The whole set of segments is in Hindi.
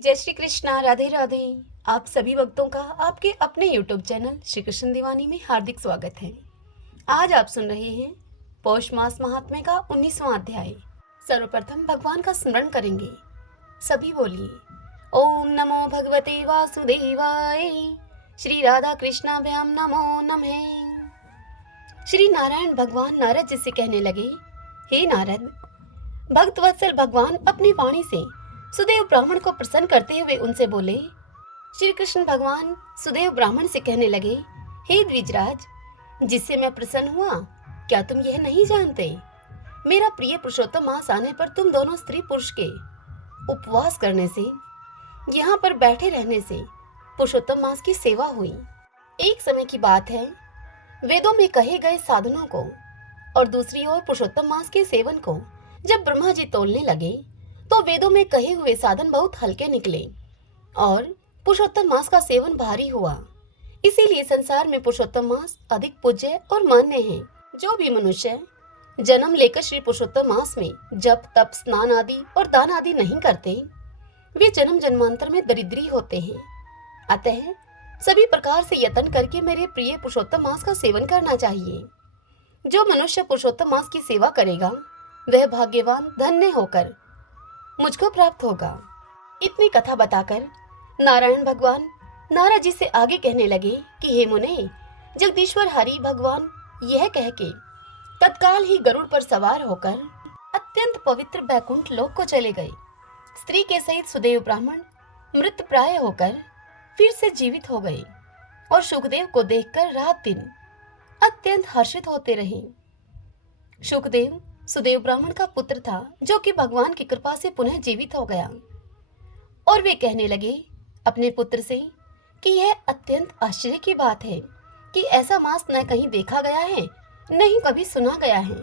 जय श्री कृष्णा, राधे राधे। आप सभी भक्तों का आपके अपने YouTube चैनल श्री कृष्ण दीवानी में हार्दिक स्वागत है। आज आप सुन रहे हैं पौष मास महात्म्य का 19वां अध्याय। सर्वप्रथम भगवान का स्मरण करेंगे। सभी बोलिए ओम नमो भगवते वासुदेवाय। श्री राधा कृष्णाभ्याम नमो नमः। श्री नारायण भगवान नारद जी से कहने लगे, हे नारद, भक्त वत्सल भगवान अपनी वाणी से सुदेव ब्राह्मण को प्रसन्न करते हुए उनसे बोले। श्री कृष्ण भगवान सुदेव ब्राह्मण से कहने लगे, हे द्विजराज, जिससे मैं प्रसन्न हुआ क्या तुम यह नहीं जानते? मेरा प्रिय पुरुषोत्तम मास आने पर तुम दोनों स्त्री पुरुष के उपवास करने से, यहाँ पर बैठे रहने से पुरुषोत्तम मास की सेवा हुई। एक समय की बात है, वेदों में कहे गए साधनों को और दूसरी ओर पुरुषोत्तम मास के सेवन को जब ब्रह्मा जी तोलने लगे तो वेदों में कहे हुए साधन बहुत हल्के निकले और पुरुषोत्तम मास का सेवन भारी हुआ। इसीलिए संसार में पुरुषोत्तम मास अधिक पूज्य और मान्य है। जो भी मनुष्य जन्म लेकर श्री पुरुषोत्तम मास में जप तप स्नान आदि और दान आदि नहीं करते, वे जन्म जन्मांतर में दरिद्री होते हैं। अतः सभी प्रकार से यत्न करके मेरे प्रिय पुरुषोत्तम मास का सेवन करना चाहिए। जो मनुष्य पुरुषोत्तम मास की सेवा करेगा वह भाग्यवान धन्य होकर मुझको प्राप्त होगा। इतनी कथा बताकर नारायण भगवान नारद जी से आगे कहने लगे कि हे मुने, जगदीश्वर हरि भगवान यह कह के तत्काल ही गरुड़ पर सवार होकर अत्यंत पवित्र बैकुंठ लोक को चले गए। स्त्री के सहित सुदेव ब्राह्मण मृत प्राय होकर फिर से जीवित हो गए और सुखदेव को देखकर रात दिन अत्यंत हर्षित होते रहे। सुखदेव सुदेव ब्राह्मण का पुत्र था, जो कि भगवान की कृपा से पुनः जीवित हो गया। और वे कहने लगे अपने पुत्र से कि यह अत्यंत आश्चर्य की बात है कि ऐसा मास न कहीं देखा गया है, न ही कभी सुना गया है।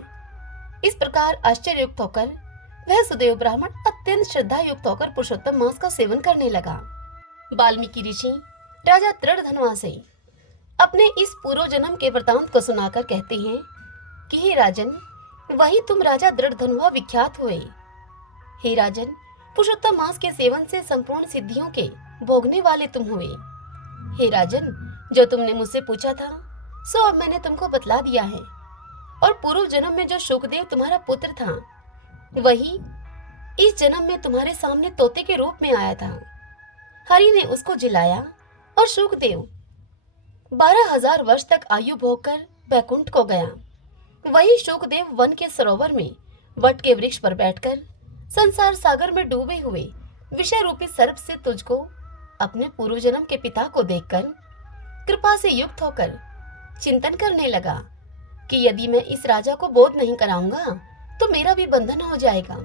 इस प्रकार आश्चर्ययुक्त होकर वह सुदेव ब्राह्मण अत्यंत श्रद्धा युक्त होकर पुरुषोत्तम मास का सेवन करने लगा। वाल्मीकि ऋषि राजा दृढ़धनवा से अपने इस पूर्व जन्म के वृतांत को सुनाकर कहते हैं कि हे राजन, वही तुम राजा दृढ़धनुआ विख्यात हुए। हे राजन, पुरुषोत्तम मास के सेवन से संपूर्ण सिद्धियों के भोगने वाले तुम हुए। हे राजन, जो तुमने मुझसे पूछा था सो अब मैंने तुमको बतला दिया है। और पूर्व जन्म में जो शुकदेव तुम्हारा पुत्र था, वही इस जन्म में तुम्हारे सामने तोते के रूप में आया था। हरि ने उसको जिलाया और शुकदेव 12,000 वर्ष तक आयु भोगकर बैकुंठ को गया। वही शुकदेव वन के सरोवर में वट के वृक्ष पर बैठकर संसार सागर में डूबे हुए विषय रूपी सर्प से तुझको अपने पूर्व जन्म के पिता को देखकर कृपा से युक्त होकर चिंतन करने लगा कि यदि मैं इस राजा को बोध नहीं कराऊंगा तो मेरा भी बंधन हो जाएगा।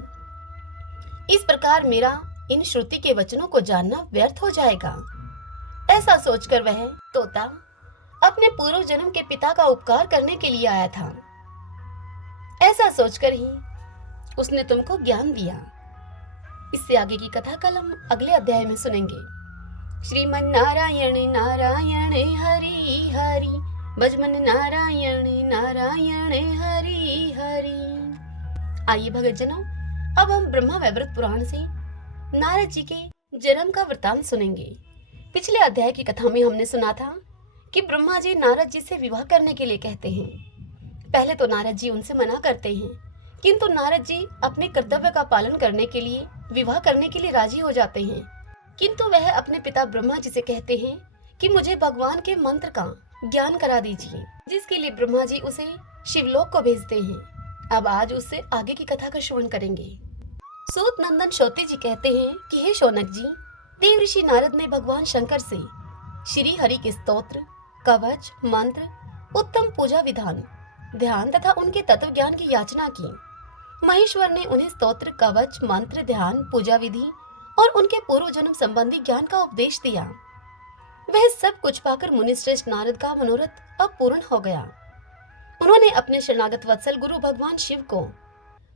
इस प्रकार मेरा इन श्रुति के वचनों को जानना व्यर्थ हो जाएगा। ऐसा सोचकर वह तोता अपने पूर्व जन्म के पिता का उपकार करने के लिए आया था। ऐसा सोचकर ही उसने तुमको ज्ञान दिया। इससे आगे की कथा कल हम अगले अध्याय में सुनेंगे। श्रीमन नारायण नारायण हरि हरि, भजमन नारायण नारायण हरि हरि। आइए भगतजनों, अब हम ब्रह्मा वैवर्त पुराण से नारद जी के जन्म का वृतांत सुनेंगे। पिछले अध्याय की कथा में हमने सुना था कि ब्रह्मा जी नारद जी से विवाह करने के लिए कहते हैं। पहले तो नारद जी उनसे मना करते हैं, किंतु नारद जी अपने कर्तव्य का पालन करने के लिए विवाह करने के लिए राजी हो जाते हैं। किंतु वह अपने पिता ब्रह्मा जी से कहते हैं कि मुझे भगवान के मंत्र का ज्ञान करा दीजिए, जिसके लिए ब्रह्मा जी उसे शिवलोक को भेजते हैं। अब आज उससे आगे की कथा का श्रवण करेंगे। सूत नंदन शौती जी कहते हैं कि हे शौनक जी, देव ऋषि नारद ने भगवान शंकर से श्री हरि के स्तोत्र, कवच, मंत्र, उत्तम पूजा विधान, ध्यान तथा उनके तत्व ज्ञान की याचना की। महेश्वर ने उन्हें स्तोत्र, कवच, मंत्र, ध्यान, पूजा विधि और उनके पूर्व जन्म संबंधी ज्ञान का उपदेश दिया। वह सब कुछ पाकर मुनिश्रेष्ठ नारद का मनोरथ अब पूर्ण हो गया। उन्होंने अपने शरणागत वत्सल गुरु भगवान शिव को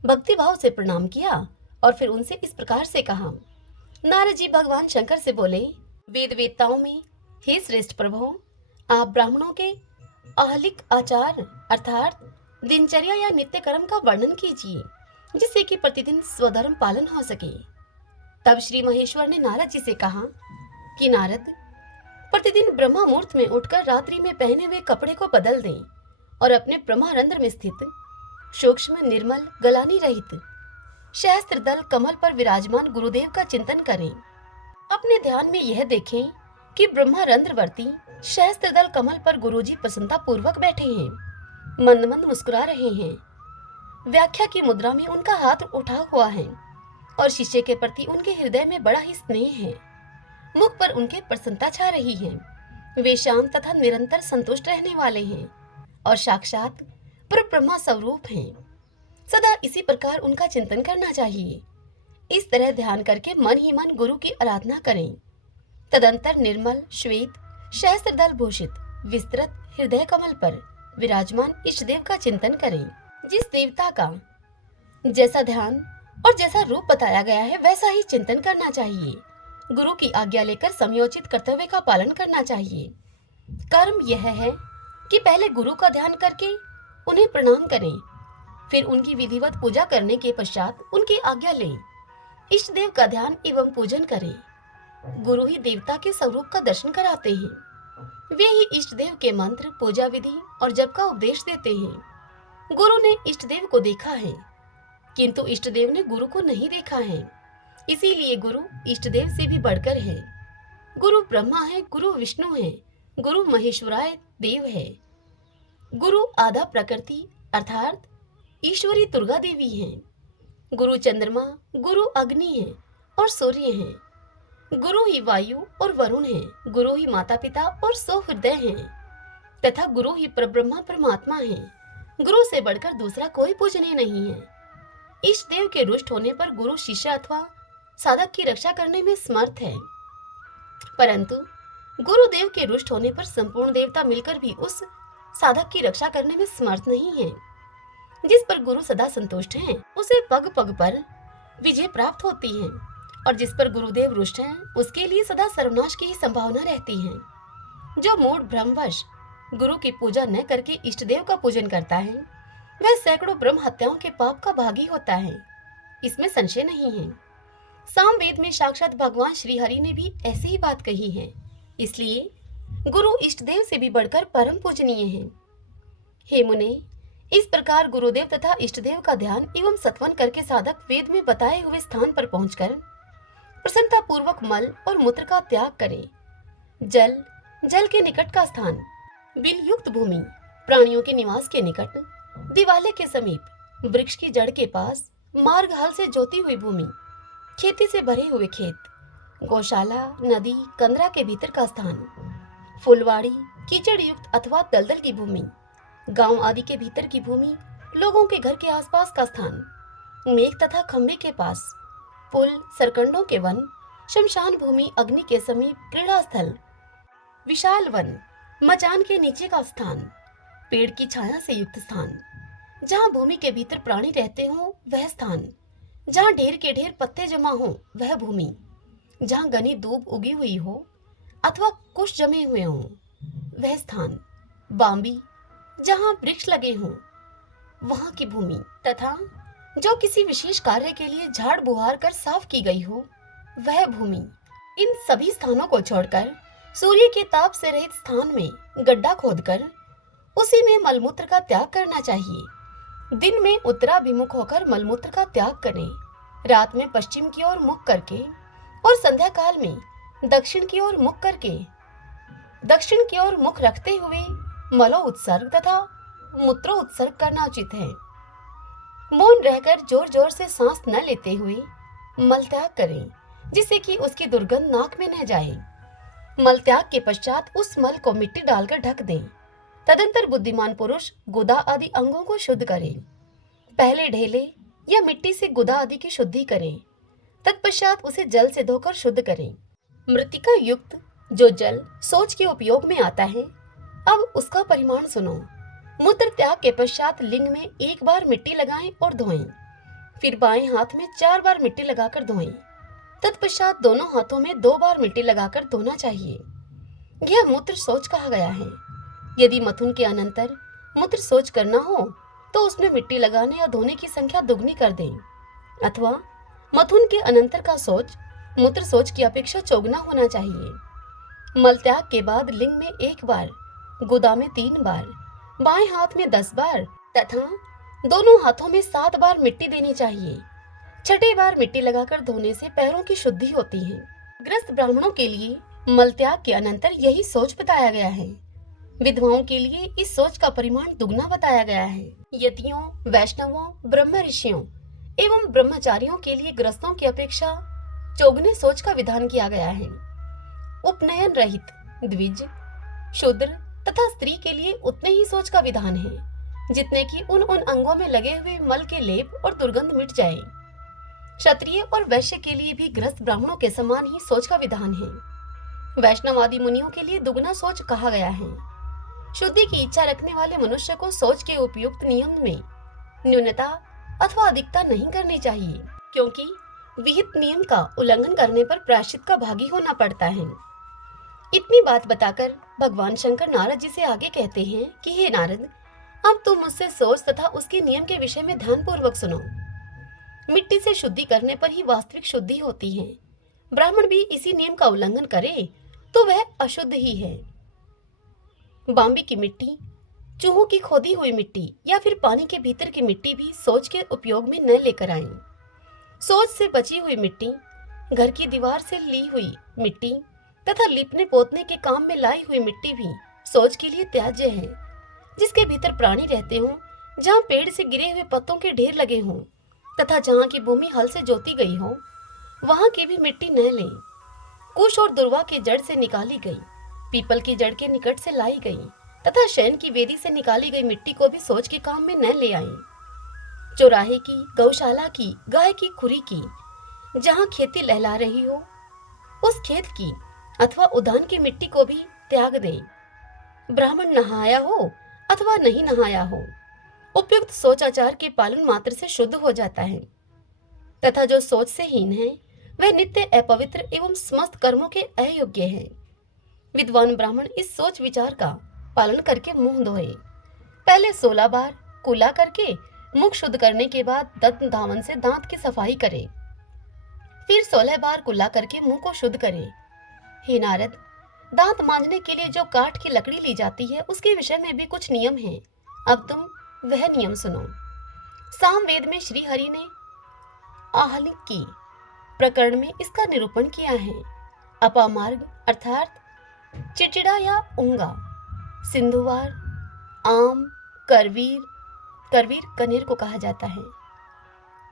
भक्ति भाव से प्रणाम किया और फिर उनसे इस प्रकार से कहा। नारद जी भगवान शंकर से बोले, वेद वेदताओं में हे श्रेष्ठ प्रभु, आप ब्राह्मणों के आहलिक आचार अर्थात दिनचर्या या नित्य कर्म का वर्णन कीजिए, जिससे कि प्रतिदिन स्वधर्म पालन हो सके। तब श्री महेश्वर ने नारद जी से कहा कि नारद, प्रतिदिन ब्रह्मा मुहूर्त में उठकर रात्रि में पहने हुए कपड़े को बदल दें और अपने ब्रह्मारंध्र में स्थित सूक्ष्म निर्मल गलानी रहित सहस्त्र दल कमल पर विराजमान गुरुदेव का चिंतन करें। अपने ध्यान में यह देखें कि ब्रह्मारंध्रवर्ती सहस्त्र दल कमल पर गुरुजी प्रसन्नता पूर्वक बैठे हैं, मंद मंद मुस्कुरा रहे हैं। व्याख्या की मुद्रा में उनका हाथ उठा हुआ है और शिष्य के प्रति उनके हृदय में बड़ा ही स्नेह है। मुख पर उनके प्रसन्नता छा रही है। वे शांत तथा निरंतर संतुष्ट रहने वाले हैं और साक्षात परब्रह्म स्वरूप हैं। सदा इसी प्रकार उनका चिंतन करना चाहिए। इस तरह ध्यान करके मन ही मन गुरु की आराधना करें। तदंतर निर्मल श्वेत सहस्त्रदल भूषित विस्तृत हृदय कमल पर विराजमान इष्ट देव का चिंतन करें। जिस देवता का जैसा ध्यान और जैसा रूप बताया गया है वैसा ही चिंतन करना चाहिए। गुरु की आज्ञा लेकर समयोचित कर्तव्य का पालन करना चाहिए। कर्म यह है कि पहले गुरु का ध्यान करके उन्हें प्रणाम करें, फिर उनकी विधिवत पूजा करने के पश्चात उनकी आज्ञा लें। इष्ट देव का ध्यान एवं पूजन करें। गुरु ही देवता के स्वरूप का दर्शन कराते हैं। वे ही इष्ट देव के मंत्र, पूजा विधि और जप का उपदेश देते हैं। गुरु ने इष्ट देव को देखा है, किंतु इष्ट देव ने गुरु को नहीं देखा है। इसीलिए गुरु इष्ट देव से भी बढ़कर है। गुरु ब्रह्मा है, गुरु विष्णु है, गुरु महेश्वराय देव है। गुरु आधा प्रकृति अर्थात ईश्वरी दुर्गा देवी हैं। गुरु चंद्रमा, गुरु अग्नि है और सूर्य है। गुरु ही वायु और वरुण है। गुरु ही माता पिता और सौहृदय हैं तथा गुरु ही परब्रह्मा परमात्मा है। गुरु से बढ़कर दूसरा कोई पूजनीय नहीं है। इष्ट देव के रुष्ट होने पर गुरु शिष्य अथवा साधक की रक्षा करने में समर्थ है, परंतु गुरुदेव के रुष्ट होने पर संपूर्ण देवता मिलकर भी उस साधक की रक्षा करने में समर्थ नहीं है। जिस पर गुरु सदा संतुष्ट हैं, उसे पग पग पर विजय प्राप्त होती है, और जिस पर गुरुदेव रुष्ट हैं, उसके लिए सदा सर्वनाश की ही संभावना रहती है। जो मूढ़ भ्रमवश गुरु की पूजा न करके इष्ट देव का पूजन करता है, वह सैकड़ों ब्रह्म हत्याओं के पाप का भागी होता है। इसमें संशय नहीं है। सामवेद में साक्षात भगवान श्री हरि ने भी ऐसी ही बात कही है। इसलिए गुरु इष्ट देव से भी बढ़कर परम पूजनीय है। हे मुने, इस प्रकार गुरुदेव तथा इष्ट देव का ध्यान एवं सत्वन करके साधक वेद में बताए हुए स्थान पर पहुंचकर प्रसन्नता पूर्वक मल और मूत्र का त्याग करे। जल के निकट का स्थान, बिल युक्त भूमि, प्राणियों के निवास के निकट, दिवाले के समीप, वृक्ष की जड़ के पास, मार्ग हल से जोती हुई भूमि, खेती से भरे हुए खेत, गौशाला, नदी, कंदरा के भीतर का स्थान, फुलवाड़ी, कीचड़ युक्त अथवा दलदल की भूमि, गांव आदि के भीतर की भूमि, लोगों के घर के आसपास का स्थान, मेघ तथा खंबे के पास, पुल, सरकंडों के वन, शमशान भूमि, अग्नि के समीप, क्रीड़ा स्थल, विशाल वन, मचान के नीचे का स्थान, पेड़ की छाया से युक्त स्थान, जहाँ भूमि के भीतर प्राणी रहते हों वह स्थान, जहाँ ढेर के ढेर पत्ते जमा हो वह भूमि, जहाँ घनी दूब उगी हुई हो अथवा कुश जमे हुए हों वह स्थान, बांबी, जहाँ वृक्ष लगे हों वहाँ की भूमि, तथा जो किसी विशेष कार्य के लिए झाड़ बुहार कर साफ की गई हो वह भूमि। इन सभी स्थानों को छोड़कर सूर्य के ताप से रहित स्थान में गड्ढा खोदकर उसी में मलमूत्र का त्याग करना चाहिए। दिन में उत्तराभिमुख होकर मलमूत्र का त्याग करें, रात में पश्चिम की ओर मुख करके और संध्या काल में दक्षिण की ओर मुख करके, दक्षिण की ओर मुख रखते हुए मलो उत्सर्ग तथा मूत्रो उत्सर्ग करना उचित है। मौन रहकर जोर जोर से सांस न लेते हुए मल त्याग करें, जिससे कि उसकी दुर्गंध नाक में न जाए। मल त्याग के पश्चात उस मल को मिट्टी डालकर ढक दें। तदंतर बुद्धिमान पुरुष गुदा आदि अंगों को शुद्ध करें। पहले ढेले या मिट्टी से गुदा आदि की शुद्धि करें, तत्पश्चात उसे जल से धोकर शुद्ध करें। मृतिका युक्त जो जल शौच के उपयोग में आता है, अब उसका परिमाण सुनो। मूत्र त्याग के पश्चात लिंग में एक बार मिट्टी लगाएं और धोएं, फिर बाएं हाथ में 4 बार मिट्टी लगाकर धोएं, तत्पश्चात दोनों हाथों में 2 बार मिट्टी लगाकर धोना चाहिए। यह मूत्र शौच कहा गया है। यदि मथुन के अनंतर मूत्र शौच करना हो तो उसमें मिट्टी लगाने या धोने की संख्या दुगनी कर दें, अथवा मथुन के अनंतर का शौच मूत्र शौच की अपेक्षा चौगुना होना चाहिए। मलत्याग के बाद लिंग में 1 बार, गुदा में 3 बार, बाएं हाथ में 10 बार तथा दोनों हाथों में 7 बार मिट्टी देनी चाहिए। छठे बार मिट्टी लगाकर धोने से पैरों की शुद्धि होती है। ग्रस्त ब्राह्मणों के लिए मलत्याग के अनंतर यही शौच बताया गया है। विधवाओं के लिए इस शौच का परिमाण दुगना बताया गया है। यतियों, वैष्णवों, ब्रह्म ऋषियों एवं ब्रह्मचारियों के लिए ग्रस्तों की अपेक्षा चौगुने शौच का विधान किया गया है। उपनयन रहित द्विज, शूद्र तथा स्त्री के लिए उतने ही शौच का विधान है जितने कि उन अंगों में लगे हुए मल के लेप और दुर्गंध मिट जाए। क्षत्रिय और वैश्य के लिए भी गृहस्थ ब्राह्मणों के समान ही शौच का विधान है। वैष्णव आदि मुनियों के लिए दुगना शौच कहा गया है। शुद्धि की इच्छा रखने वाले मनुष्य को शौच के उपयुक्त नियम में न्यूनता अथवा अधिकता नहीं करनी चाहिए, क्योंकि विहित नियम का उल्लंघन करने पर प्रायश्चित का भागी होना पड़ता है। इतनी बात बताकर भगवान शंकर नारद जी से आगे कहते हैं कि हे नारद, अब तुम मुझसे शौच तथा उसके नियम के विषय में ध्यानपूर्वक सुनो। मिट्टी से शुद्धि करने पर ही वास्तविक शुद्धि होती है। ब्राह्मण भी इसी नियम का उल्लंघन करे तो वह अशुद्ध ही है। बांबी की मिट्टी, चूहों की खोदी हुई मिट्टी या फिर पानी के भीतर की मिट्टी भी शौच के उपयोग में न लेकर आएं। शौच से बची हुई मिट्टी, घर की दीवार से ली हुई मिट्टी तथा लिपने पोतने के काम में लाई हुई मिट्टी भी शौच के लिए त्याज्य है। जिसके भीतर प्राणी रहते हों, जहाँ पेड़ से गिरे हुए पत्तों के ढेर लगे हों तथा जहाँ की भूमि हल से जोती गई हो, वहां की भी मिट्टी न लें। कुश और दुर्वा के जड़ से निकाली गई, पीपल की जड़ के निकट से लाई गई तथा शयन की वेदी से निकाली गई मिट्टी को भी शौच के काम में न ले आएं। चौराहे की, गौशाला की, गाय की खुरी की, जहाँ खेती लहला रही हो, उस खेत की अथवा उद्यान की मिट्टी को भी त्याग दें। ब्राह्मण नहाया हो अथवा नहीं नहाया हो, उपयुक्त शौचाचार के पालन मात्र से शुद्ध हो जाता है तथा जो शौच से हीन है वह नित्य अपवित्र एवं समस्त कर्मों के अयोग्य है। विद्वान ब्राह्मण इस सोच विचार का पालन करके मुंह धोए। पहले 16 बार कुला करके मुख शुद्ध करने के बाद दंत धावन से दांत की सफाई करे, फिर 16 बार कुला करके मुंह को शुद्ध करे। हे नारद, दांत मांजने के लिए जो काठ की लकड़ी ली जाती है उसके विषय में भी कुछ नियम हैं। अब तुम वह नियम सुनो। सामवेद में श्री हरि ने आहलिक की प्रकरण में इसका निरूपण किया है। अपामार्ग अर्थात चिचिड़ा या उंगा, सिंधुवार, आम, करवीर, करवीर कनेर को कहा जाता है,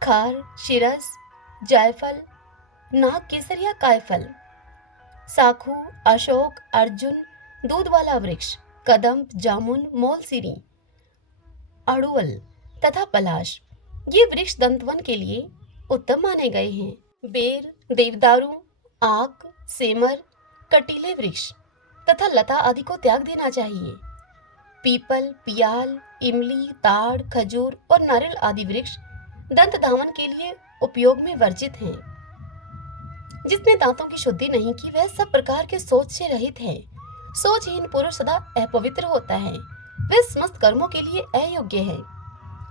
खार, शिरस, जायफल, नाग केसर या कायफल, साखू, अशोक, अर्जुन, दूध वाला वृक्ष, कदम, जामुन, मोलसिरी, अड़ुअल तथा पलाश, ये वृक्ष दंतवन के लिए उत्तम माने गए हैं। बेर, देवदारू, आक, सेमर, कटीले वृक्ष तथा लता आदि को त्याग देना चाहिए। पीपल, पियाल, इमली, ताड़, खजूर और नारियल आदि वृक्ष दंत धावन के लिए उपयोग में वर्जित हैं। जिसने दांतों की शुद्धि नहीं की वह सब प्रकार के शौच से रहित है। शौचहीन पुरुष सदा अपवित्र होता है, वह समस्त कर्मों के लिए अयोग्य है।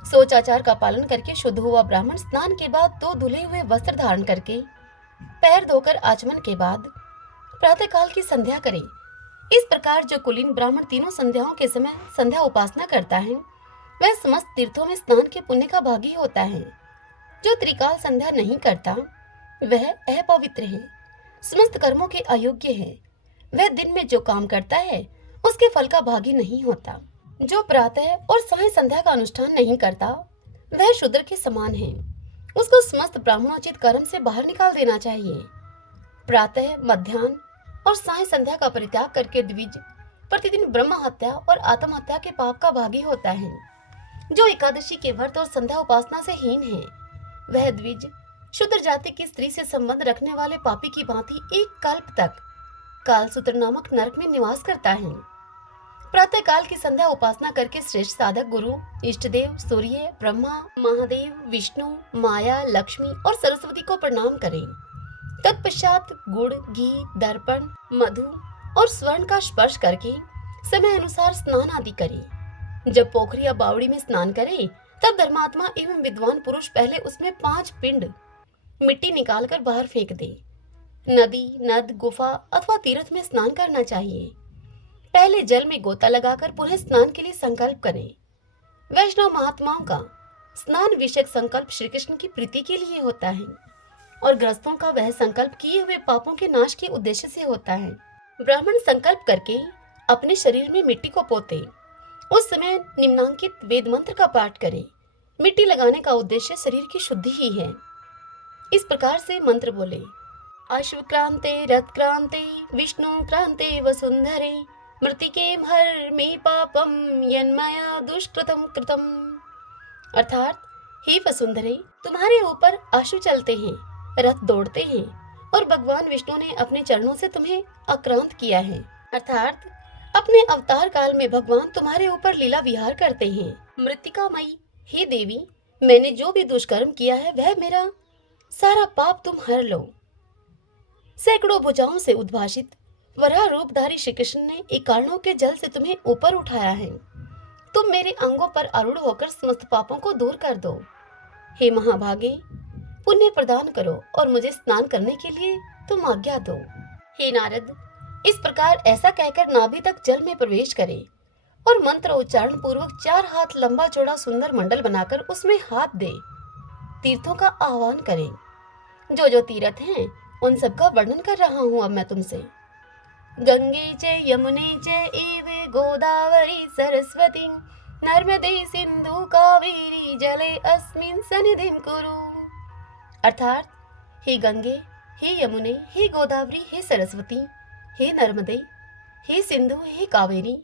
शौचाचार का पालन करके शुद्ध हुआ ब्राह्मण स्नान के बाद 2 धुले हुए वस्त्र धारण करके पैर धोकर आचमन के बाद प्रातःकाल की संध्या करे। इस प्रकार जो कुलीन ब्राह्मण तीनों संध्याओं के समय संध्या उपासना करता है वह समस्त तीर्थों में स्नान के पुण्य का भागी होता है। जो त्रिकाल संध्या नहीं करता वह अपवित्र है, समस्त कर्मों के अयोग्य है। वह दिन में जो काम करता है उसके फल का भागी नहीं होता। जो प्रातः और साय संध्या का अनुष्ठान नहीं करता वह शूद्र के समान है, उसको समस्त ब्राह्मणोचित कर्म से बाहर निकाल देना चाहिए। प्रातः, मध्याह्न और साय संध्या का परित्याग करके द्विज प्रतिदिन ब्रह्म हत्या और आत्महत्या के पाप का भागी होता है। जो एकादशी के व्रत और संध्या उपासना से हीन है वह द्विज शूद्र जाति की स्त्री से संबंध रखने वाले पापी की भांति एक कल्प तक कालसूत्र नामक नरक में निवास करता है। प्रातः काल की संध्या उपासना करके श्रेष्ठ साधक गुरु, इष्ट देव, सूर्य, ब्रह्मा, महादेव, विष्णु, माया, लक्ष्मी और सरस्वती को प्रणाम करें। तत्पश्चात गुड़, घी, दर्पण, मधु और स्वर्ण का स्पर्श करके समय अनुसार स्नान आदि करें। जब पोखरी या बावड़ी में स्नान करें तब धर्मात्मा एवं विद्वान पुरुष पहले उसमें 5 पिंड मिट्टी निकालकर बाहर फेंक दे। नदी, नद, गुफा अथवा तीर्थ में स्नान करना चाहिए। पहले जल में गोता लगाकर पुनः स्नान के लिए संकल्प करें। वैष्णव महात्माओं का स्नान विषयक संकल्प श्री कृष्ण की प्रीति के लिए होता है और गृहस्थों का वह संकल्प किए हुए पापों के नाश के उद्देश्य से होता है। ब्राह्मण संकल्प करके अपने शरीर में मिट्टी को पोते। उस समय निम्नांकित वेद मंत्र का पाठ करें। मिट्टी लगाने का उद्देश्य शरीर की शुद्धि ही है। इस प्रकार से मंत्र बोले। अश्व क्रांते रथ क्रांते विष्णु क्रांते वसुंधरे मृतिके हर मे पापम यन्मया दुष्कृतम कृतम। अर्थात हे वसुंधरे, तुम्हारे ऊपर अश्व चलते हैं, रथ दौड़ते हैं और भगवान विष्णु ने अपने चरणों से तुम्हें आक्रांत किया है। अर्थात अपने अवतार काल में भगवान तुम्हारे ऊपर लीला विहार करते हैं। मृतिकामयी, हे देवी, मैंने जो भी दुष्कर्म किया है वह मेरा सारा पाप तुम हर लो। सैकड़ों भुजाओं से उद्भाषित वराह रूपधारी श्री कृष्ण ने एकारणों के जल से तुम्हें ऊपर उठाया है। तुम मेरे अंगों पर आरूढ़ होकर समस्त पापों को दूर कर दो। हे महाभागे, पुण्य प्रदान करो और मुझे स्नान करने के लिए तुम आज्ञा दो। हे नारद, इस प्रकार ऐसा कहकर नाभि तक जल में प्रवेश करें और मंत्र उच्चारण पूर्वक 4 हाथ लंबा चौड़ा सुंदर मंडल बनाकर उसमें हाथ दे तीर्थों का आह्वान करें। जो जो तीर्थ हैं उन सब का वर्णन कर रहा हूँ अब मैं तुमसे। गंगे च यमुने च एव गोदावरी सरस्वती नर्मदे सिंधु कावेरी जले अस्मिन् सन्निधिं कुरु। अर्थात हे गंगे, हे यमुने, हे गोदावरी, हे सरस्वती, हे नर्मदे, हे सिंधु, हे कावेरी,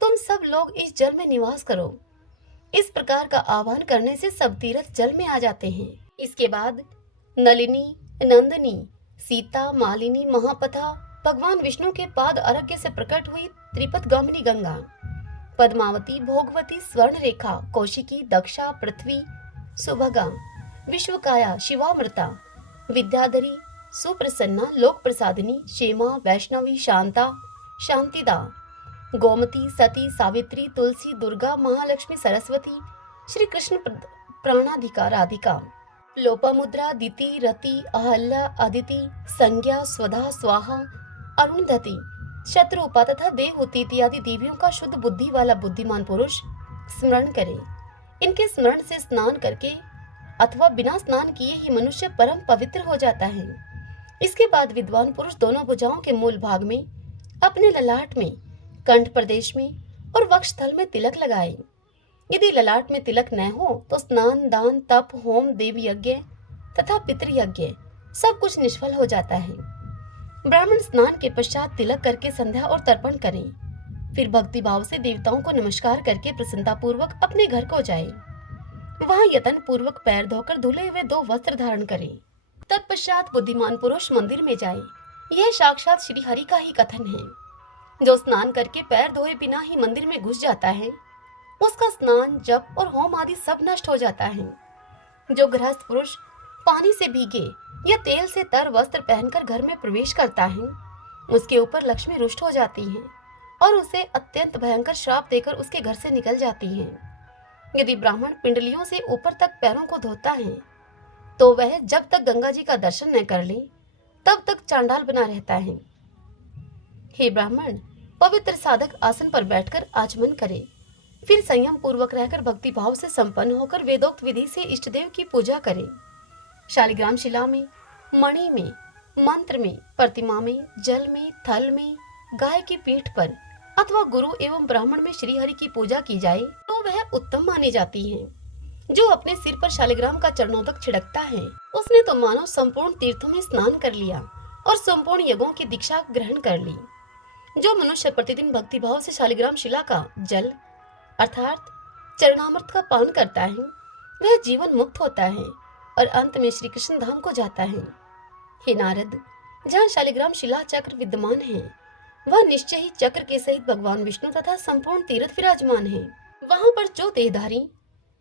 तुम सब लोग इस जल में निवास करो। इस प्रकार का आह्वान करने से सब तीर्थ जल में आ जाते हैं। इसके बाद नलिनी, नंदनी, सीता, मालिनी, महापथा भगवान विष्णु के पाद अर्घ्य से प्रकट हुई त्रिपथगामिनी गंगा, पद्मावती, भोगवती, स्वर्ण रेखा, कौशिकी, दक्षा, पृथ्वी, सुभगा, विश्वकाया, शिवामृता, विद्याधरी, सुप्रसन्ना, लोक प्रसादिनी, क्षेमा, वैष्णवी, शांता, शांतिदा, गोमती, सती, सावित्री, तुलसी, दुर्गा, महालक्ष्मी, सरस्वती, श्री कृष्ण प्राणाधिका, राधिका, लोपामुद्रा, दिति, रति, अहल्या, अदिति, संज्ञा, स्वधा, स्वाहा, अरुणधति, शत्रुपा तथा देवहूति इत्यादि देवियों का शुद्ध बुद्धि वाला बुद्धिमान पुरुष स्मरण करे। इनके स्मरण से स्नान करके अथवा बिना स्नान किए ही मनुष्य परम पवित्र हो जाता है। इसके बाद विद्वान पुरुष दोनों भुजाओं के मूल भाग में, अपने ललाट में, कंठ प्रदेश में और वक्षस्थल में तिलक लगाए। यदि ललाट में तिलक न हो तो स्नान, दान, तप, होम, देव यज्ञ तथा पितृयज्ञ सब कुछ निष्फल हो जाता है। ब्राह्मण स्नान के पश्चात तिलक करके संध्या और तर्पण करें। फिर भक्ति भाव से देवताओं को नमस्कार करके प्रसन्नता पूर्वक अपने घर को जाए। वहां यतन पूर्वक पैर धोकर धुले हुए 2 वस्त्र धारण करें। तत्पश्चात बुद्धिमान पुरुष मंदिर में जाए। यह साक्षात श्री हरि का ही कथन है। जो स्नान करके पैर धोए बिना ही मंदिर में घुस जाता है उसका स्नान, जप और होम आदि सब नष्ट हो जाता है। जो गृहस्थ पुरुष पानी से भीगे या तेल से तर वस्त्र पहनकर घर में प्रवेश करता है उसके ऊपर लक्ष्मी रुष्ट हो जाती है और उसे अत्यंत भयंकर श्राप देकर उसके घर से निकल जाती है। यदि ब्राह्मण पिंडलियों से ऊपर तक पैरों को धोता है तो वह जब तक गंगा जी का दर्शन न कर ले तब तक चांडाल बना रहता है। हे ब्राह्मण, पवित्र साधक आसन पर बैठकर आचमन करे। फिर संयम पूर्वक रहकर भक्ति भाव से संपन्न होकर वेदोक्त विधि से इष्टदेव की पूजा करें। शालिग्राम शिला में, मणि में, मंत्र में, प्रतिमा में, जल में, थल में, गाय की पीठ पर अथवा गुरु एवं ब्राह्मण में श्री हरि की पूजा की जाए तो वह उत्तम मानी जाती है। जो अपने सिर पर शालिग्राम का चरणोदक छिड़कता है उसने तो मानो संपूर्ण तीर्थों में स्नान कर लिया और संपूर्ण यज्ञों की दीक्षा ग्रहण कर ली। जो मनुष्य प्रतिदिन भक्ति भाव से शालिग्राम शिला का जल अर्थात चरणामृत का पान करता है वह जीवन मुक्त होता है और अंत में श्री कृष्ण धाम को जाता है। हे नारद, जहाँ शालिग्राम शिला चक्र विद्यमान है वह निश्चय ही चक्र के सहित भगवान विष्णु तथा संपूर्ण तीर्थ विराजमान है। वहां पर जो देहधारी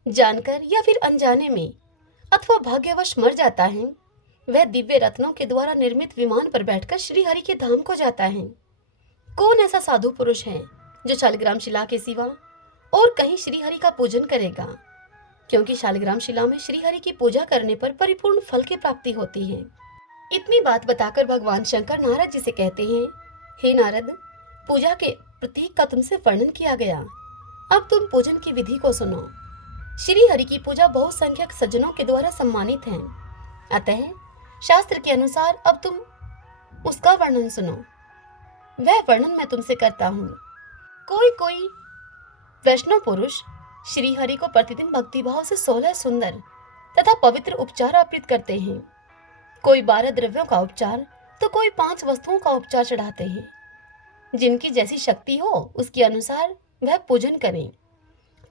जानकर या फिर अनजाने में अथवा भाग्यवश मर जाता है वह दिव्य रत्नों के द्वारा निर्मित विमान पर बैठकर श्री हरि के धाम को जाता है। कौन ऐसा साधु पुरुष है जो शालिग्राम शिला के सिवा और कहीं श्री हरि का पूजन करेगा? क्योंकि शालिग्राम शिला में श्री हरि की पूजा करने पर परिपूर्ण फल की प्राप्ति होती है। इतनी बात बताकर भगवान शंकर नारद जी से कहते हैं, हे नारद, पूजा के प्रतीक का तुमसे वर्णन किया गया, अब तुम पूजन की विधि को सुनो। श्री हरि की पूजा बहुसंख्यक सज्जनों के द्वारा सम्मानित है, अतः शास्त्र के अनुसार अब तुम उसका वर्णन सुनो। वह वर्णन मैं तुमसे करता हूँ। कोई कोई वैष्णव पुरुष श्री हरि को प्रतिदिन भक्तिभाव से 16 सुंदर तथा पवित्र उपचार अर्पित करते हैं। कोई 12 द्रव्यों का उपचार तो कोई 5 वस्तुओं का उपचार चढ़ाते हैं। जिनकी जैसी शक्ति हो उसके अनुसार वह पूजन करें।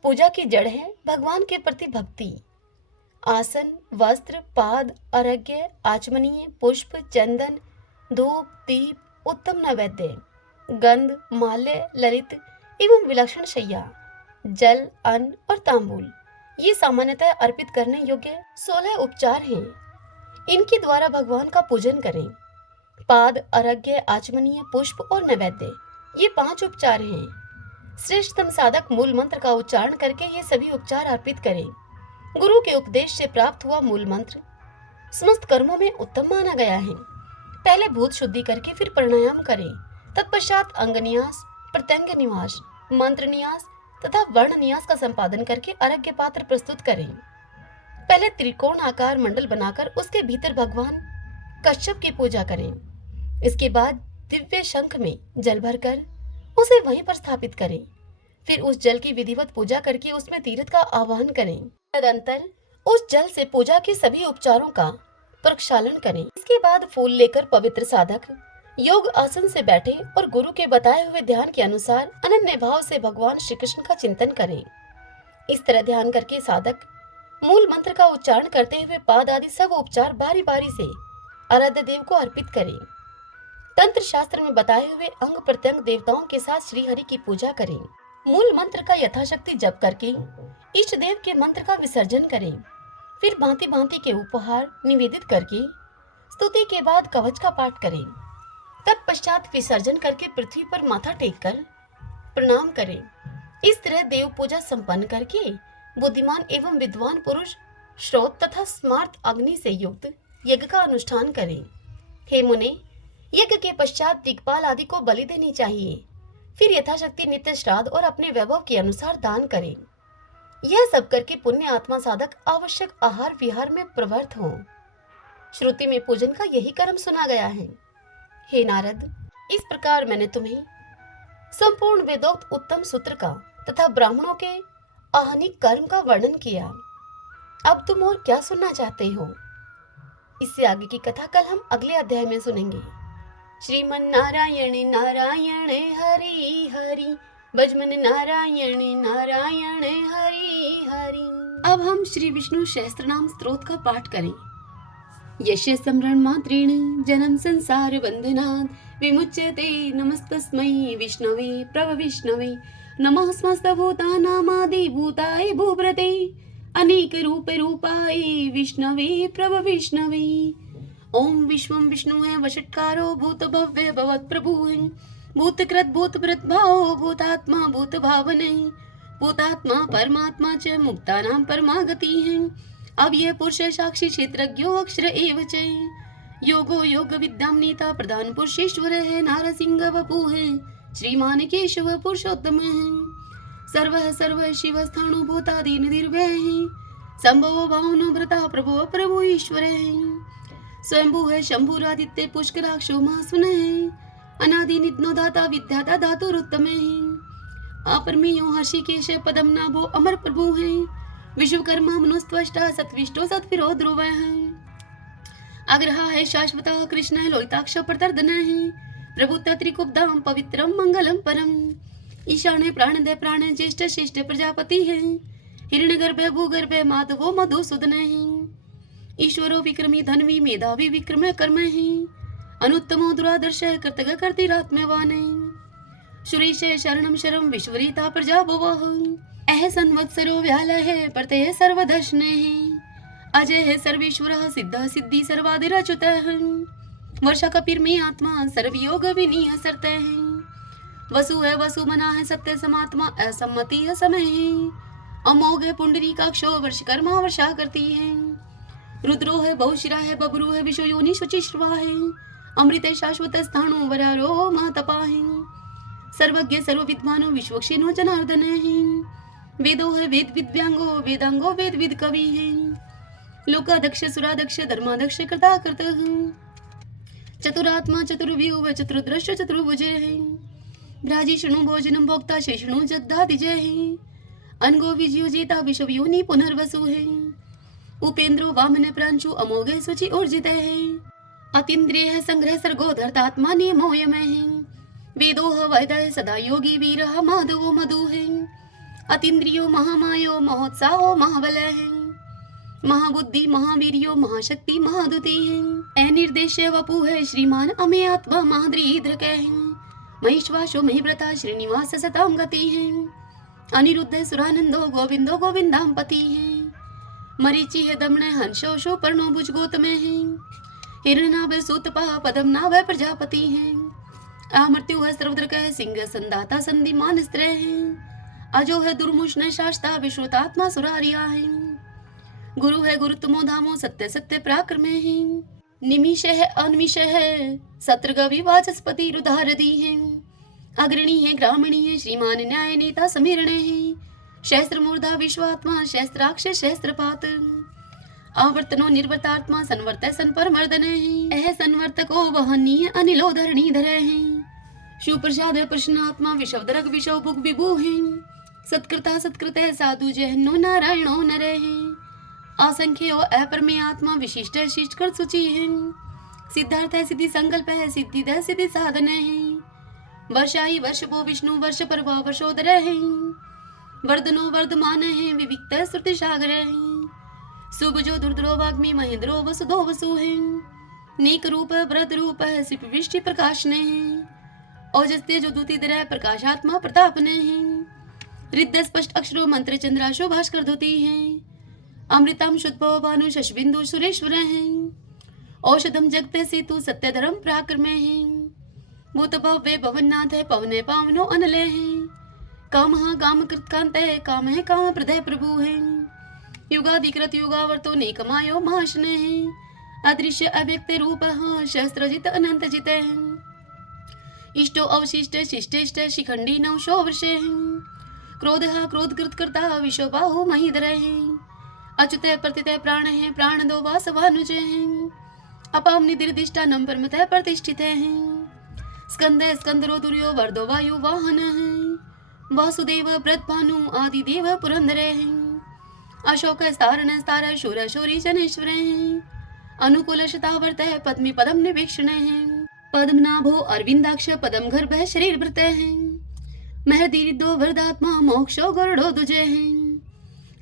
पूजा की जड़ है भगवान के प्रति भक्ति। आसन, वस्त्र, पाद, अर्घ्य, आचमनीय, पुष्प, चंदन, धूप, दीप, उत्तम नैवेद्य, गंध, माल्य, ललित एवं विलक्षण शैया, जल, अन्न और तांबूल, ये सामान्यतः अर्पित करने योग्य 16 उपचार हैं। इनके द्वारा भगवान का पूजन करें। पाद, अर्घ्य, आचमनीय, पुष्प और नैवेद्य, ये 5 उपचार हैं। श्रेष्ठतम साधक मूल मंत्र का उच्चारण करके ये सभी उपचार अर्पित करें। गुरु के उपदेश से प्राप्त हुआ मूल मंत्र समस्त कर्मों में उत्तम माना गया है। पहले भूत शुद्धि करके फिर प्राणायाम करें। तत्पश्चात अंग न्यास, प्रत्यंग निवास, मंत्र न्यास तथा वर्ण न्यास का संपादन करके अर्घ्य पात्र प्रस्तुत करें। पहले त्रिकोण आकार मंडल बनाकर उसके भीतर भगवान कश्यप की पूजा करें। इसके बाद दिव्य शंख में जल भरकर उसे वहीं पर स्थापित करें। फिर उस जल की विधिवत पूजा करके उसमें तीर्थ का आवाहन करें। तदंतर उस जल से पूजा के सभी उपचारों का प्रक्षालन करें। इसके बाद फूल लेकर पवित्र साधक योग आसन से बैठे और गुरु के बताए हुए ध्यान के अनुसार अनन्य भाव से भगवान श्री कृष्ण का चिंतन करें। इस तरह ध्यान करके साधक मूल मंत्र का उच्चारण करते हुए पाद आदि सब उपचार बारी बारी से आराध्य देव को अर्पित करें। तंत्र शास्त्र में बताए हुए अंग प्रत्यंग देवताओं के साथ श्री हरि की पूजा करें। मूल मंत्र का यथाशक्ति जप करके इष्ट देव के मंत्र का विसर्जन करें। फिर भांति भांति के उपहार निवेदित करके स्तुति के बाद कवच का पाठ करें। तत्पश्चात विसर्जन करके पृथ्वी पर माथा टेक कर प्रणाम करें। इस तरह देव पूजा संपन्न करके बुद्धिमान एवं विद्वान पुरुष श्रोत तथा स्मार्त अग्नि से युक्त यज्ञ का अनुष्ठान करें। हे मुने, यज्ञ के पश्चात दिक्पाल आदि को बलि देनी चाहिए। फिर यथाशक्ति नित्य श्राद्ध और अपने वैभव के अनुसार दान करें। यह सब करके पुण्य आत्मा साधक आवश्यक आहार विहार में प्रवृत्त हो। श्रुति में पूजन का यही कर्म सुना गया है। हे नारद, इस प्रकार मैंने तुम्हें संपूर्ण वेदोक्त उत्तम सूत्र का तथा ब्राह्मणों के आहनिक कर्म का वर्णन किया। अब तुम और क्या सुनना चाहते हो? इससे आगे की कथा कल हम अगले अध्याय में सुनेंगे। श्रीमन नारायण नारायण हरि हरि, भजमन नारायण नारायण हरि हरि। अब हम श्री विष्णु सहस्त्रनाम स्तोत्र का पाठ करें। यस्य स्मरण मात्रेण जन्म संसार बंधनात् विमुच्यते, नमस्तस्मै विष्णवे प्रभविष्णवे, नमः समस्त भूतानामादि भूताय भूभृते, अनेक रूप रूपाय विष्णवे प्रभविष्णवे। ओम विश्वं विष्णु है वषट्कारो भूत भव्य भवत् प्रभु है, भूतकृत भूत भाव भूतात्मा भूत भावने, भूतात्मा परमात्मा च मुक्तानां परमागति है। अब यह पुरुष साक्षी क्षेत्रज्ञो अक्षर एव च, योगो योग विद्याम नीता प्रधान पुरुषेश्वर है, नारसिंह वपु है, श्रीमान केशव पुरुषोत्तम है, सर्व शिव स्थाणु भूतादि निर्भय है, संभव भावनो भ्रता प्रभु प्रभु ईश्वर है, स्वयंभू है शंभुरादित्य पुष्कराक्षो महासुन है, अनादि नित्नो दाता विद्याता धातुरुत्तम है, अपरमेयो हर्षिकेश पदम नाभो अमर प्रभु है, विश्वकर्मा मनुस्त्वष्टा सत्विष्टो सत्विरो ध्रुव है, अग्रहा है शाश्वता कृष्ण है लोहिताक्ष प्रतर्दन है, प्रभुत्व त्रिकुब्धाम पवित्रम मंगलम परम, ईशान प्राणदय प्राण ज्येष्ठ श्रेष्ठ प्रजापति है, हिरण्यगर्भ भूगर्भ माधवो मधुसूदन है, ईश्वरो विक्रमी धनवी मेधावी विक्रम कर्म है, अनुत्तमो दुरादर्श कृतज्ञ कर्तिरात्मवान है, सुरेश शरणम शरम विश्वरीता प्रजा भुवः, अह संवत्सरो व्याल है प्रत्यय सर्वदर्शन है, अजय है सर्वेश्वर सिद्ध सिद्धि सर्वादिरच्युत है, वर्षा कपिर में आत्मा सर्वयोग विनीय सरत है, वसु है वसु मना है सत्य समात्मा असम्मति है समय है, अमोघ है पुंडरी काक्षो वर्ष कर्मा वर्षा करती है, रुद्रो है बहुशिरा है बबरू है विशो योनि शुचिश्रवा है अमृत शाश्वत स्थाणु वरारो महतपा है सर्वज्ञ सर्व विद्वानो विश्वक्षिनो जनार्दन है वेदो है वेद विद्यांगो वेदांगो वेद विद कवि है लोकादक्ष सुरादक्ष धर्मादक्ष कृता कृत चतुरात्मा चतुर्व्यूह चतुर्दृश्य चतुर्भुजे है भ्राजी शृणु भोजनम भोक्ता शेषणु जगदादिजय है अनगो विजयो जेता विश्व योनि पुनर्वसु है उपेंद्रो वामन प्रांशु अमोघ सुचि ऊर्जित है अतीन्द्रिय है संग्रह सर्गो धर्तात्मा नियमोयम है वेदो वैदय सदा योगी वीर माधवो मधु है अतीन्द्रियो महामायो महोत्साहो महाबल है महाबुद्धि महावीर्यो महाशक्ति महादुति है निर्देश्य वपु है श्रीमान अमे आत्मा महाद्रीद्र है महिश्वासो महिव्रता श्रीनिवास सताम गति है अनिरुद्ध सुरानंदो गोविंदो गोविंदाम पति है मरीचि है दमन हंसोशो पर्णो भुज गौतम है हिरणाभ सूतपा पदम नाभ प्रजापति है अमृत्यु है सर्वद्रक है सिंह संदाता संधिमान स्त्र है अजो है दुर्मुष्ण शास्ता विश्रुतात्मा सुरारिया है गुरु है गुरुत्मो धामो सत्य सत्य पराक्रम है निमिष है अनिमिष है सत्रगवि वाचस्पति रुधारदी है अग्रणी है ग्रामणी है श्रीमान न्याय नेता समीरण है शस्त्र मूर्धा विश्वात्मा शस्त्राक्ष शस्त्रपात आवर्तनो निर्वर्तात्मा संवर्त सन पर मर्दन है यह संवर्तको वहनीय अनिलो धरणी धर है सुप्रसाद प्रश्नात्मा विषवदरक विषव भुग विभु है सत्कृता सत्कृत साधु जहनो नारायणो नर है असंख्यो अपरमे आत्मा विशिष्ट शिष्ट कर सूची है सिद्धार्थ है सिद्धि संकल्प है सिद्धि द सिद्धि साधन है वर्षाई वर्ष भो विष्णु वर्ष पर वर्षोदर है वर्धनो वर्धमान है विविक्त श्रुति सागर है सुभजो दुर्द्रो वाग्मी महेंद्रो वसुधो वसु है नीक रूप व्रत रूप है सिप वृष्टि प्रकाश ने है औजस्ते जो दूती दर प्रकाशात्मा प्रताप ने है रिद्ध स्पष्ट अक्षरो मंत्र चंद्राशो भास्कर धोती है अमृतम शुद्ध भानु शशबिंदु सुरेश्वर है औषधम जगत सेतु सत्य धर्म पराक्रम है भूत भव्य भवननाथ है पवने पावनो अनल है काम काम कृतकांत है काम है काम प्रदय प्रभु है युगाधिकृत युगावर्तो नेकमायो महाशन है अदृश्य अव्यक्त रूप शस्त्रजित अनंत जित है इष्टो अवशिष्ट शिष्टेष्ट शिखंडी नवशो वर्ष है क्रोध क्रोध कृत करता विश्वबाहु महिधर है अच्युत प्रतित प्राण है प्राण दो वासवानुज है अपाम निदिर्दिष्टा नम परमत प्रतिष्ठित है स्कंद स्कंदरो दुर्यो वर्दो वायु वाहन है वासुदेव व्रत भानु आदि देव पुरंदर है अशोक स्तारण स्तार शूर शोरी जनेश्वर है अनुकूल शतावर्त है पद्मी पदम निवेक्षण है पद्मनाभो अरविंदाक्ष पदम गर्भ शरीर भृत है महदीरिदो वरदात्मा मोक्षो गरुड़ो दुजय है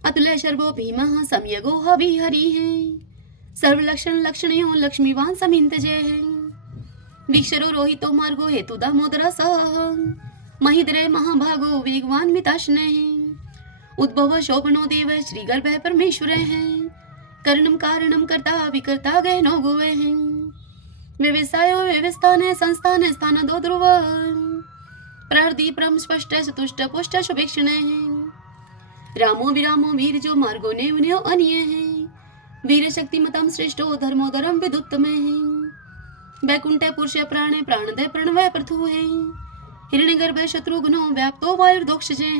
अतुल शर्वो भीमा समयगो हवि हरि है सर्व लक्षण लक्षणयो लक्ष्मीवान समिंत जय है वीक्षरो रोहितो मार्गो हेतु दामोदर सह महिद्रय महाभागो वेगवान मिताशन है उद्भव शोभनो देव श्री गर्भ परमेश्वर है कर्णम कारणम कर्ता विकर्ता गहनो गोवे है व्यवसायो व्यवस्थान संस्थान स्थान दो ध्रुव प्रहृदि परम स्पष्ट चतुष्ट पुष्ट शुभेक्षण है रामो विरामो वीर जो मार्गो ने उन्हें अनिय है वीर शक्ति मतम श्रेष्ठो धर्मोदरम विदुत्तम है वैकुंठ पुरुष प्राणे प्राणदय प्रणवय प्रथु है हिरण्यगर्भ शत्रुघ्नो व्याप्तो वायुर्दोक्ष है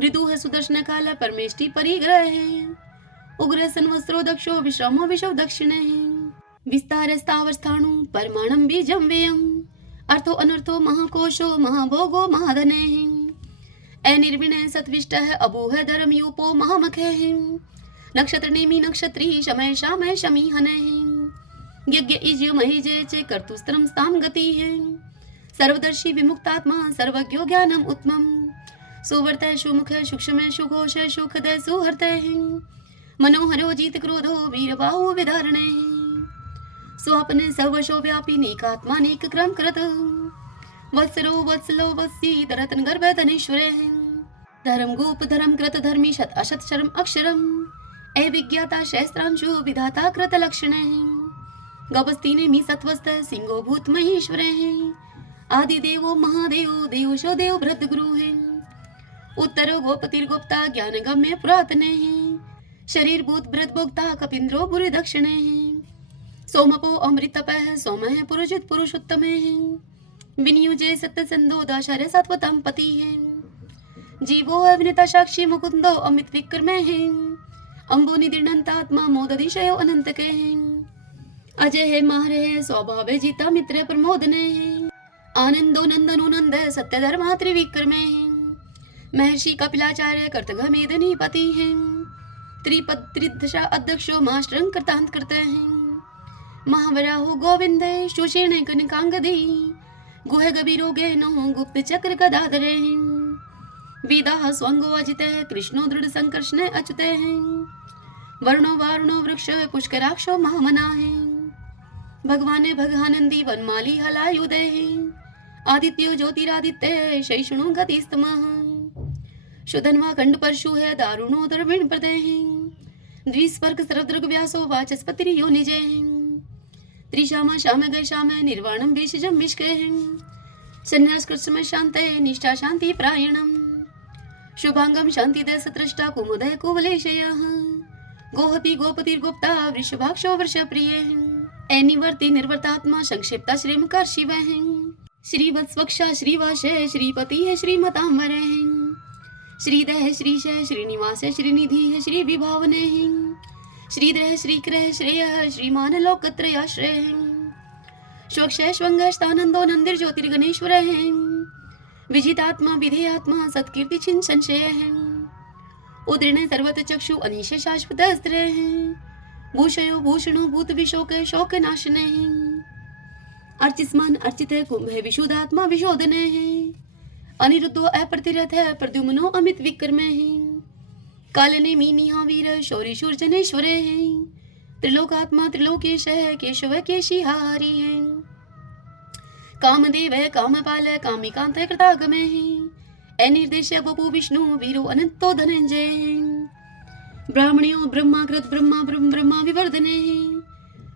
ऋतु है सुदर्शन काल परमेष्टि परिग्रह है उग्र संवस्त्रो दक्षो विश्रमो विश्व दक्षिण है विस्तार स्थावर स्थाणु परमाणम बीजम व्ययम अर्थो अनर्थो महाकोशो महाभोगो महाधन है अनिर्विणय सत्विष्ट है अभू है धर्म यूपो महामख है नक्षत्र नेमी नक्षत्री शमय शामय शमी हन है यज्ञ इज्य महेजय चे कर्तुस्त्रम स्थाम गति है सर्वदर्शी विमुक्तात्मा सर्वज्ञो ज्ञानम उत्तमम सुवर्त सुमुख सूक्ष्म सुघोष सुखद सुहर्त है मनोहरो जीत क्रोधो वीरबाहु विधारण है स्वापन सर्वशो व्यापी नेकात्मा नेक क्रम कृत वत्सरो वत्सलो वत्सी तरतन गर्भ धनेश्वर है धर्म गोप धर्म कृत धर्मी शत अशत शर्म अक्षरम अविज्ञाता शस्त्रांशु विधाता कृत लक्षण है गवस्ती ने मी सत्वस्त सिंहो भूत महेश्वर है आदि देवो महादेव देवशो देव भृत गुरु है उत्तरो गोपतिर गुप्ता ज्ञान गम्य पुरातन है शरीर भूत बृत भोक्ता कपिंद्रो बुरी दक्षिणे सोमपो अमृतपः सोमः पुरुषित पुरुषोत्तमे विनियुजे सत्यसंधो दाशर्य सात्वतम पति है जीवो अविनिता साक्षी मुकुंदो अमित विक्रमे है अंबो निदिर्णंतात्मा मोदधिशयो अनंत के हैं अजय है माहर है स्वभाव जीता मित्र प्रमोदने हैं आनंदो नंदनो नंद सत्य धर्मा त्रिविक्रमे हैं महर्षि कपिलाचार्य कर्तघमेदनी पति हैं त्रिपद त्रिदशा अध्यक्षो मास्टरं कृतांत करते हैं महावराहु गोविंद सुषेण कनकांगदी गुह गभीरो गहनो गुप्त चक्र गदाधरे हैं वेदा स्वंगो अजित कृष्णो दृढ़ संकर्षण अच्युत हैं वर्णो वारुणो वृक्ष पुष्कराक्षो महामना है भगवान भगानंदी वनमाली हलायुदय है आदित्यो ज्योतिरादित्य शैषणो गतिस्तमः शुधन्वा खंड परशु है दारुणो दर्विण प्रदय है द्विस्पर्क सर्वदृग व्यासो वाचस्पति योनिजय है त्रिशाम श्याम गय श्याम निर्वाणम भेषजम मिष्क है संन्यास कृष्ण शांत निष्ठा शांति प्रायणम शुभांगम शांति दय सत्रष्टा कुमुदय कुवलेशय गोहति गोपति गुप्ता वृषभाक्षो वृष प्रिय एनिवर्ति निर्वर्तात्मा संक्षिप्ता श्रीमकर शिव है श्रीवत्स्वक्षा श्रीवास श्रीपति है श्रीमतांबर है श्रीदय श्रीश श्रीनिवास श्रीनिधि है श्री विभावने है श्रीद्रह श्रीक्रह श्रेय श्रीमान लोकत्रयाश्रय है स्वक्षय स्वंगस्तानंदो नंदिर ज्योतिर्गणेश्वर है विजितात्मा विधेयात्मा सत्कीर्ति छिन्न संशय है उदृण सर्वत चक्षु अनिश शाश्वत अस्त्र हैं भूषयो भूषणो भूत विशोक शोक नाशने हैं अर्चिस्मान अर्चित कुंभ विशुद्धात्मा विशोधने हैं अनिरुद्धो अप्रतिरथ प्रद्युम्नो अमित विक्रमे हैं कालने मीनिहा वीर शौर्य शूर्जनेश्वरे हैं त्रिलोकात्मा त्रिलोकेश केशव केशिहारी हैं कामदेव कामपाल कामिकांत कृतागमे हैं अनिर्देश्य बपु विष्णु वीरो अनंतो धनंजय ब्राह्मणियों ब्रह्माकृत ब्रह्मा ब्रह्म ब्रह्मा विवर्धने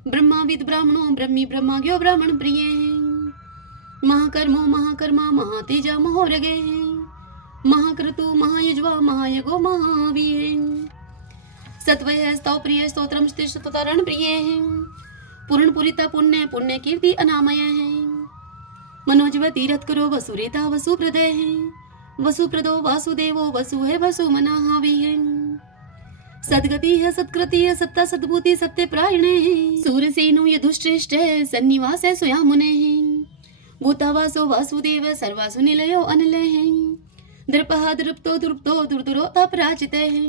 ब्रह्माविद ब्राह्मणो ब्रह्मी ब्रह्माज्ञो ब्राह्मण प्रिय महाकर्मो महाकर्मा महातेजा महोरगे महाक्रतु महायुज्वा महायगो महावीर सत्वय स्तव प्रिय स्तोत्रम स्तुतारण प्रिय पूर्ण पुरिता पुण्य पुण्य कीर्ति अनामय है मनोजव तीरथ करो वसुरेता वसु प्रदय है वसुप्रदो वासुदेवो वसु है वसु मना हावी है सदगति है सत्कृति है सत्ता सद्भूति सत्य प्रायणे है सूरसेनो यदुश्रेष्ठ है सन्निवास है स्वया मुने है भूतावासो वासुदेव सर्वासु निलयो अनिल है दृपः दृप्तो दृप्तो दुर्दुरो अपराजित है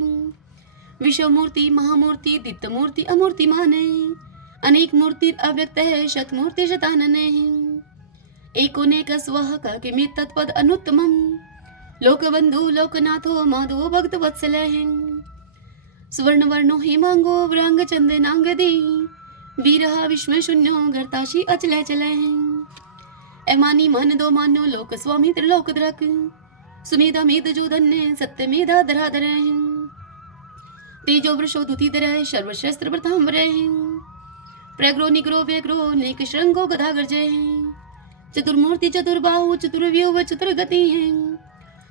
विश्वमूर्ति महामूर्ति दीप्तमूर्ति अमूर्तिमान है अनेक मूर्ति अव्यक्त है शतमूर्ति शतानन है एकोनेक स्वः किमित तत्पद अनुत्तमम् लोकबंधु लोकनाथो माधो भक्त वत्सल सुवर्ण वर्णो हेमांगो व्रांग चंदनांगदी वीरहा विश्व शून्यो गर्ताशी अचल चल एमानी मन दो मानो लोक स्वामी त्रिलोक द्रक सुमेधा मेद जो धन्य सत्य मेधा धराधर तेजो वृषो दुतिधर सर्वशस्त्र प्रथाम्बर प्रग्रो निग्रो व्यग्रो नेक श्रृंगो गधा गर्जय चतुर्मूर्ति चतुर्बाहु चतुर्व्यूह चतुर्गति है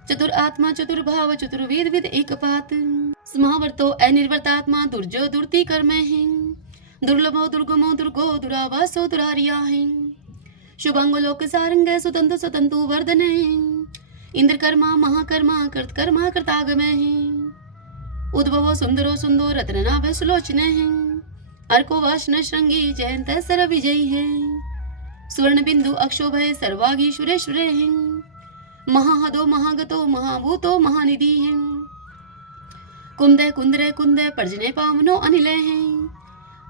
चतुर आत्मा चतुर्भाव चतुर्वेद विद एकपात समावर्तो अनिर्वर्तात्मा दुर्जो दुर्ति कर्म है दुर्लभो दुर्गमो दुर्गो दुरावासो दुरारिया है शुभांगो लोक सारंग सुतंतु सुतंतु वर्धन है इंद्र कर्मा महाकर्मा कृतकर्मा कृतागम है उद्भवो सुंदरो सुंदो रत्ननाभ सुलोचन है अर्को वाशन श्रृंगी जयंत सर विजयी है स्वर्ण बिंदु अक्षोभय सर्वागी सुरेश्वर है महाहदो महागतो महाभूतो महानिधि है कुंदय कुंदरय कुंदय पर्जनय पावनो अनिल है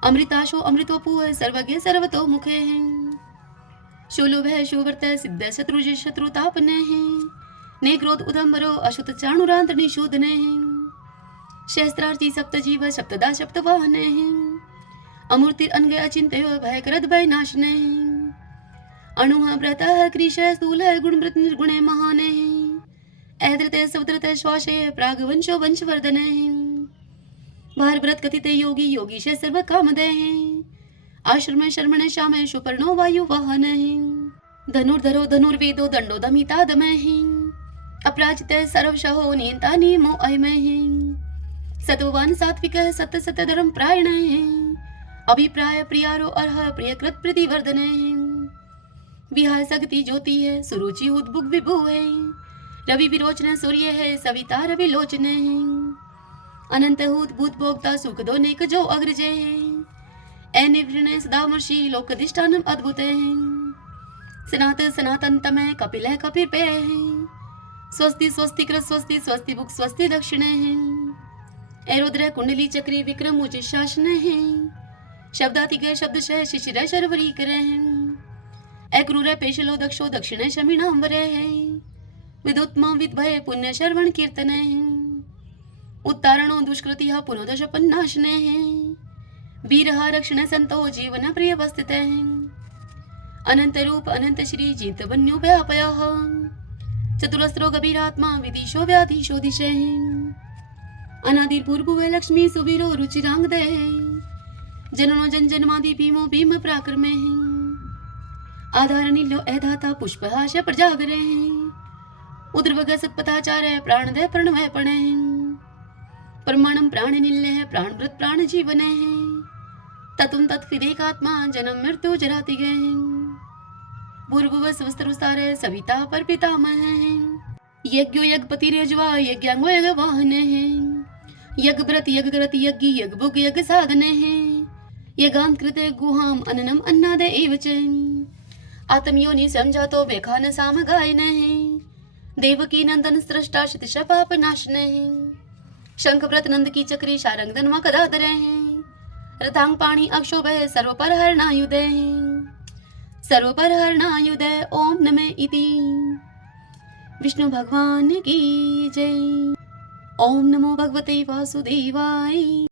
अमृताशो अमृतोपु है सर्वज्ञ सर्वतो मुखे है शूलुभ है शुभर्त सिद्ध शत्रुज शत्रुतापन है ने क्रोध उदम्बरो अशुत चाणुरांत निशोधन है शस्त्रार्थी सप्त जीव सप्तदा सप्त वाहन है अमूर्ति अनग अचिंत्य भय करद भय नाशन है अणु व्रत कृश स्थूल गुण मृत निर्गुण महान है ऐद्रत सवद्रत श्वास प्रागवंशो वंशवर्धन है भार व्रत कथित योगी योगीश सर्व कामदय है आश्रम शर्मण श्याम सुपर्णो वायु वाहन है धनुर्धरो धनुर्वेदो दंडो दमिता दम है अपराजित सर्वशहो नियंता नियमो अयम है सतोवान सात्विकः सत्य सत्य धर्म प्रायणः अभिप्राय प्रियारो अर्ह प्रियकृत प्रतिवर्धनः विहाय सगति ज्योति है सुरुचि उद्भुग विभु है रवि विरोचन सूर्य है सविता रवि लोचन है अनंत हूत भूत भोक्ता सुख दो नेक जो अग्रजय है निवृण सदामर्षि लोकधिष्ठानम अद्भुत है सनातन तमय कपिल है कपिल पे है स्वस्ति स्वस्ति कृत स्वस्ति स्वस्ति भुक स्वस्ति दक्षिण है रुद्र कुंडली चक्री विक्रम उचित शासन है शब्दातिगय शब्दशः शिशिर शर्वरी करे क्रूर पेशलो दक्षो दक्षिण शमीनांबर है विदुत्मा विद्भय पुण्य श्रवण कीर्तन है उत्तारणो दुष्कृति पुनोदश पन्नाशने है वीर रक्षण संतो जीवन प्रिय वस्थित है अनंत रूप अनंत श्री जीत वन्यो व्यापय चतुरस्त्रो गभीरात्मा विदिशो व्याधीशो दिशे अनादि पूर्व लक्ष्मी सुवीरो रुचिरांग दे जननो जन जन्मादि भीमो भीम पराक्रमे आधार नीलो एधाता पुष्पहाश प्रजागरे उद्रवग सत्पथाचार प्राणदय प्रणवय पणे परमाणम प्राण निल्य प्राणवृत प्राण जीवन ततुम तत्विदेकात्मा जन्म मृत्यु जराति गए पूर्व स्वस्त्रविस्तार सविता पर पितामह यज्ञो यज्ञपति रेजवा यज्ञांगो यज्ञ वाहन यज्ञ व्रत यज्ञ कृत यज्ञ यज्ञ भुग यज्ञ साधन यज्ञांकृत गुहाम अननम अन्नाद एवच आत्मयोनि समझातो वेखान साम गायन देवकी नंदन सृष्टा शितिश पाप नाशन शंख व्रत नंद की चक्री शारंग धनवा कदाधर रथांग पाणी अक्षोभ सर्वपर हरणायुधे सर्वपर हरणायुधे ओम नमः इति विष्णु भगवान की जय। ओम नमो भगवते वासुदेवाय।